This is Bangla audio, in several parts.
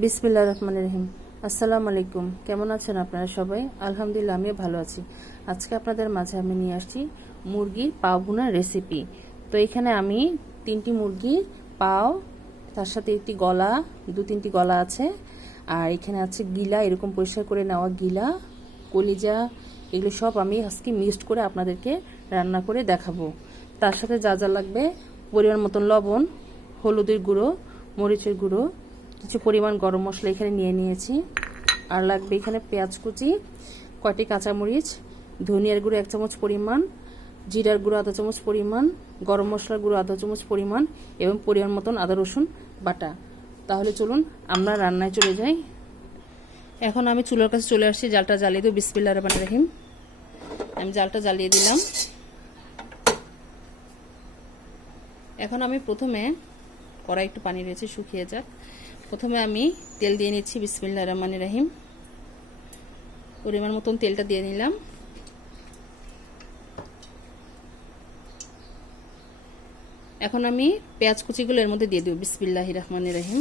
বিসমিল্লাহির রহমানির রহিম। আসসালামু আলাইকুম। কেমন আছেন আপনারা সবাই? আলহামদুলিল্লাহ, আমিও ভালো আছি। আজকে আপনাদের মাঝে আমি নিয়ে আসছি মুরগির পাও ভুনার রেসিপি। তো এখানে আমি 3টি মুরগির পাও, তার সাথে একটি গলা, 2-3টি গলা আছে, আর এখানে আছে গিলা, এরকম পরিষ্কার করে নেওয়া গিলা, কলিজা, এগুলো সব আমি আজকে মিক্সড করে আপনাদেরকে রান্না করে দেখাবো। তার সাথে যা যা লাগবে: পরিমাণ মতন লবণ, হলুদের গুঁড়ো, মরিচের গুঁড়ো, কিছু পরিমাণ গরম মশলা এখানে নিয়ে নিয়েছি, আর লাগবে এখানে পেঁয়াজ কুচি, কয়টি কাঁচামরিচ, ধনিয়ার গুঁড়ো 1 চামচ পরিমাণ, জিরার গুঁড়ো আধা চামচ পরিমাণ, গরম মশলার গুঁড়ো আধা চামচ পরিমাণ এবং পরিমাণ মতন আদা রসুন বাটা। তাহলে চলুন আমরা রান্নায় চলে যাই। এখন আমি চুলার কাছে চলে আসছি, জালটা জ্বালিয়ে দেব। বিসমিল্লাহির রহমানির রহিম। আমি জালটা জ্বালিয়ে দিলাম। এখন আমি প্রথমে, কড়াই একটু পানি রয়েছে, শুকিয়ে যাক। প্রথমে আমি তেল দিয়ে নিচ্ছি। বিসমিল্লাহির রহমানির রহিম। পরিমাণ মতন তেলটা দিয়ে নিলাম। এখন আমি পেঁয়াজ কুচিগুলো এর মধ্যে দিয়ে দেব। বিসমিল্লাহির রহমানির রহিম।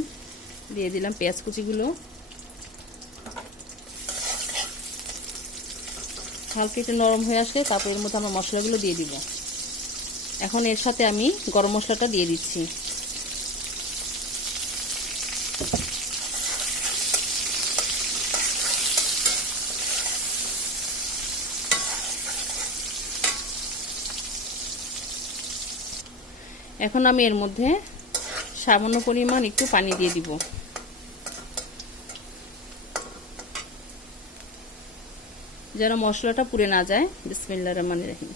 দিয়ে দিলাম পেঁয়াজ কুচিগুলো। হালকা একটু নরম হয়ে আসলে তারপর এর মধ্যে আমরা মশলাগুলো দিয়ে দিব। এখন এর সাথে আমি গরম মশলাটা দিয়ে দিচ্ছি। এখন আমি এর মধ্যে সামান্য পরিমাণ একটু পানি দিয়ে দিব, যেন মশলাটা পুড়ে না যায়। বিসমিল্লাহির রহমানির রহিম।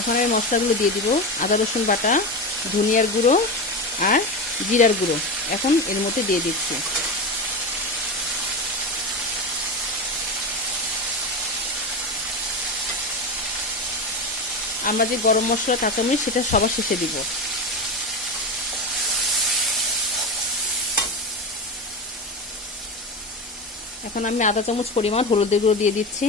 এখন এই মশলাগুলো দিয়ে দিব। আদা রসুন বাটা, ধনিয়ার গুঁড়ো আর জিরার গুঁড়ো এখন এর মধ্যে দিয়ে দিচ্ছি। আমরা যে গরম মশলা, কাঁচামরিচ সেটা সবার শেষে দিব। এখন আমি আধা চামচ পরিমাণ হলুদের গুঁড়ো দিয়ে দিচ্ছি।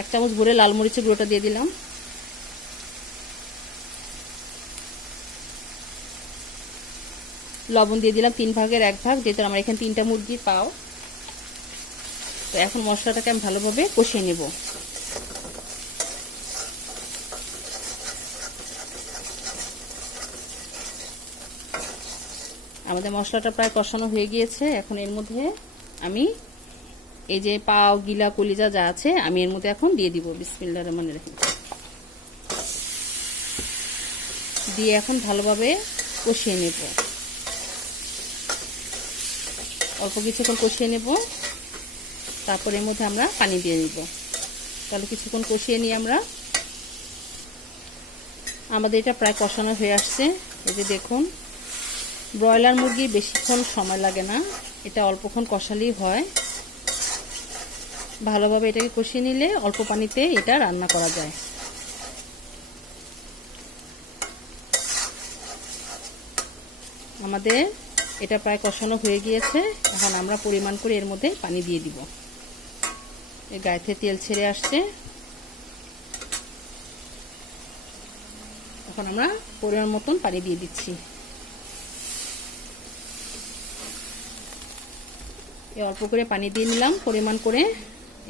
1 চামচ ভরে লাল মরিচের গুঁড়োটা দিয়ে দিলাম। লবণ দিয়ে দিলাম 3 ভাগের 1 ভাগ, যেহেতু আমার এখানে 3টা মুরগির পাও। তো এখন মশলাটাকে আমি ভালোভাবে কষিয়ে নেব। আমাদের মশলাটা প্রায় কষানো হয়ে গিয়েছে। এখন এর মধ্যে আমি এই যে পাও, গিলা, কলিজা যা আছে আমি এর মধ্যে এখন দিয়ে দিব। বিসমিল্লাহির রহমানির রহিম। দিয়ে এখন ভালোভাবে কষিয়ে নেব। অল্প কিছুক্ষণ কষিয়ে নেব, তারপর এর মধ্যে আমরা পানি দিয়ে নিব। তাহলে কিছুক্ষণ কষিয়ে নিয়ে আমাদের এটা প্রায় কষানো হয়ে আসছে। এই যে দেখুন, ব্রয়লার মুরগি বেশিক্ষণ সময় লাগে না, এটা অল্পক্ষণ কষালেই হয়। ভালোভাবে এটাকে কষিয়ে নিলে অল্প পানিতে এটা রান্না করা যায়। আমাদের এটা প্রায় কষানো হয়ে গিয়েছে। এখন আমরা পরিমাণ করে এর মধ্যে পানি দিয়ে দিব। এই গায়ে থেকে তেল ছেড়ে আসছে। এখন আমরা পরিমাণ মতন পানি দিয়ে দিচ্ছি। এই অল্প করে পানি দিয়ে নিলাম পরিমাণ করে,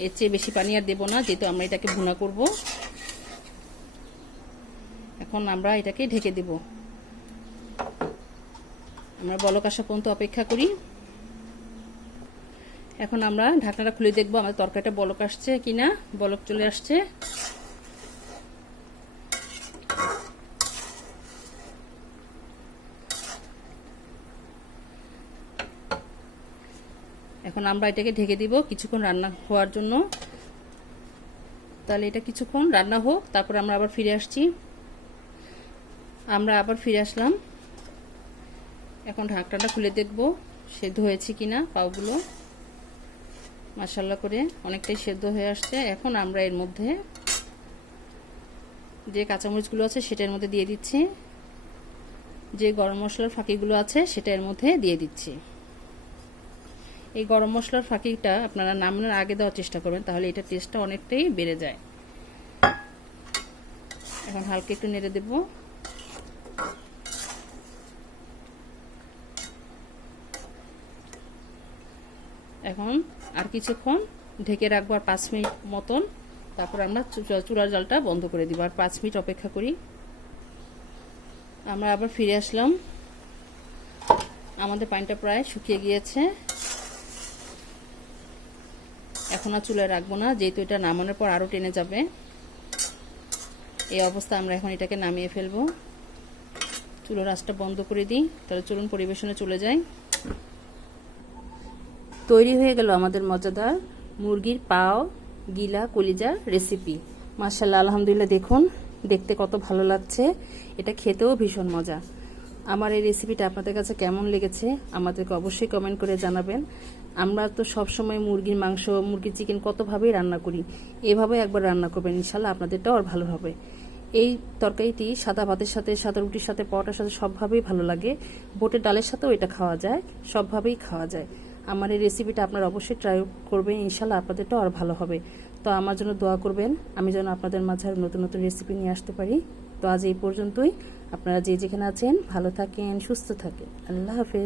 এর চেয়ে বেশি পানি আর দেব না, যেহেতু আমরা এটাকে ভুনা করব। এখন আমরা এটাকে ঢেকে দেব। আমরা বলক আসা পর্যন্ত অপেক্ষা করি। এখন আমরা ঢাকনাটা খুলে দেখব আমাদের তরকারিটা বলক আসছে কিনা। বলক চলে আসছে। এখন আমরা এটাকে ঢেকে দিব কিছুক্ষণ রান্না হওয়ার জন্য। তাহলে এটা কিছুক্ষণ রান্না হোক, তারপর আমরা আবার ফিরে আসছি। আমরা আবার ফিরে আসলাম। এখন ঢাকনাটা খুলে দেখব সেদ্ধ হয়েছে কিনা পাওগুলো। মাশাআল্লাহ করে অনেকটাই সেদ্ধ হয়ে আসছে। এখন আমরা এর মধ্যে যে কাঁচামরিচগুলো আছে সেটা এর মধ্যে দিয়ে দিচ্ছি। যে গরম মশলার ফাঁকিগুলো আছে সেটা এর মধ্যে দিয়ে দিচ্ছি। এই গরম মশলার ফাঁকিটা আপনারা নামানোর আগে দেওয়ার চেষ্টা করবেন, তাহলে এটা টেস্টটা অনেকটাই বেড়ে যায়। এখন হালকা একটু নেড়ে দেব। এখন আর কিছুক্ষণ ঢেকে রাখবো, আর 5 মিনিট মতন। তারপর আমরা চুলার জালটা বন্ধ করে দিব, আর 5 মিনিট অপেক্ষা করি। আমরা আবার ফিরে আসলাম। আমাদের পানিটা প্রায় শুকিয়ে গিয়েছে। এখন আর চুলায় রাখবো না, যেহেতু এটা নামানোর পর আরও টেনে যাবে। এই অবস্থা আমরা এখন এটাকে নামিয়ে ফেলবো। চুলার আঁচটা বন্ধ করে দিই। তাহলে চলুন পরিবেশনে চলে যাই। তৈরি হয়ে গেল আমাদের মজাদার মুরগির পাও গিলা কলিজা রেসিপি। মাশাআল্লাহ, আলহামদুলিল্লাহ, দেখুন দেখতে কত ভালো লাগছে। এটা খেতেও ভীষণ মজা। আমার এই রেসিপিটা আপনাদের কাছে কেমন লেগেছে আমাদেরকে অবশ্যই কমেন্ট করে জানাবেন। আমরা তো সবসময় মুরগির মাংস, মুরগির চিকেন কতভাবেই রান্না করি, এভাবে একবার রান্না করবেন, ইনশাল্লাহ আপনাদেরটাও আর ভালো হবে। এই তরকারিটি সাদা ভাতের সাথে, সাদা রুটির সাথে, পরোটার সাথে সবভাবেই ভালো লাগে। বুটের ডালের সাথেও এটা খাওয়া যায়, সবভাবেই খাওয়া যায়। আমার এই রেসিপিটা আপনারা অবশ্যই ট্রাই করবেন, ইনশাল্লাহ আপনাদেরটাও আর ভালো হবে। তো আমার জন্য দোয়া করবেন, আমি যেন আপনাদের মাঝে আর নতুন নতুন রেসিপি নিয়ে আসতে পারি। তো আজ এই পর্যন্তই। আপনারা যে যেখানে আছেন ভালো থাকেন, সুস্থ থাকেন। আল্লাহ হাফেজ।